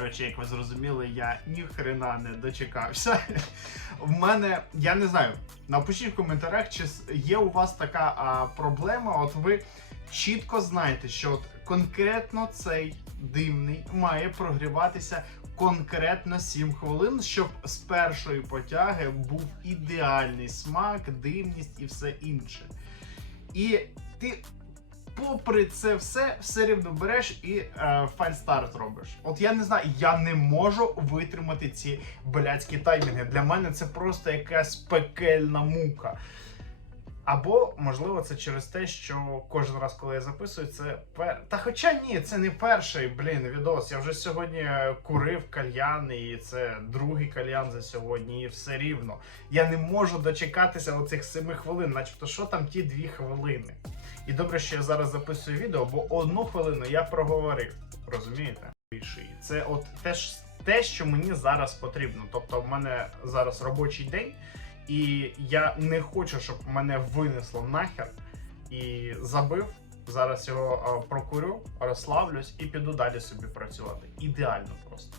Коротше, як ви зрозуміли, я ніхрена не дочекався. В мене, я не знаю, напишіть в коментарях, чи є у вас така а, проблема. От ви чітко знаєте, що от конкретно цей димний має прогріватися конкретно 7 хвилин, щоб з першої потяги був ідеальний смак, димність і все інше. І ти попри це все, все рівно береш і е, фальстарт робиш. От я не знаю, я не можу витримати ці блядські таймінги. Для мене це просто якась пекельна мука. Або, можливо, це через те, що кожен раз, коли я записую, це пер... Та хоча ні, це не перший, блін, відос. Я вже сьогодні курив кальян, і це другий кальян за сьогодні, і все рівно. Я не можу дочекатися оцих семи хвилин, начебто, що там ті дві хвилини. І добре, що я зараз записую відео, бо одну хвилину я проговорив. Розумієте? Це от те, те, що мені зараз потрібно. Тобто, в мене зараз робочий день, і я не хочу, щоб мене винесло нахер і забив. Зараз його прокурю, розслаблюсь і піду далі собі працювати. Ідеально просто.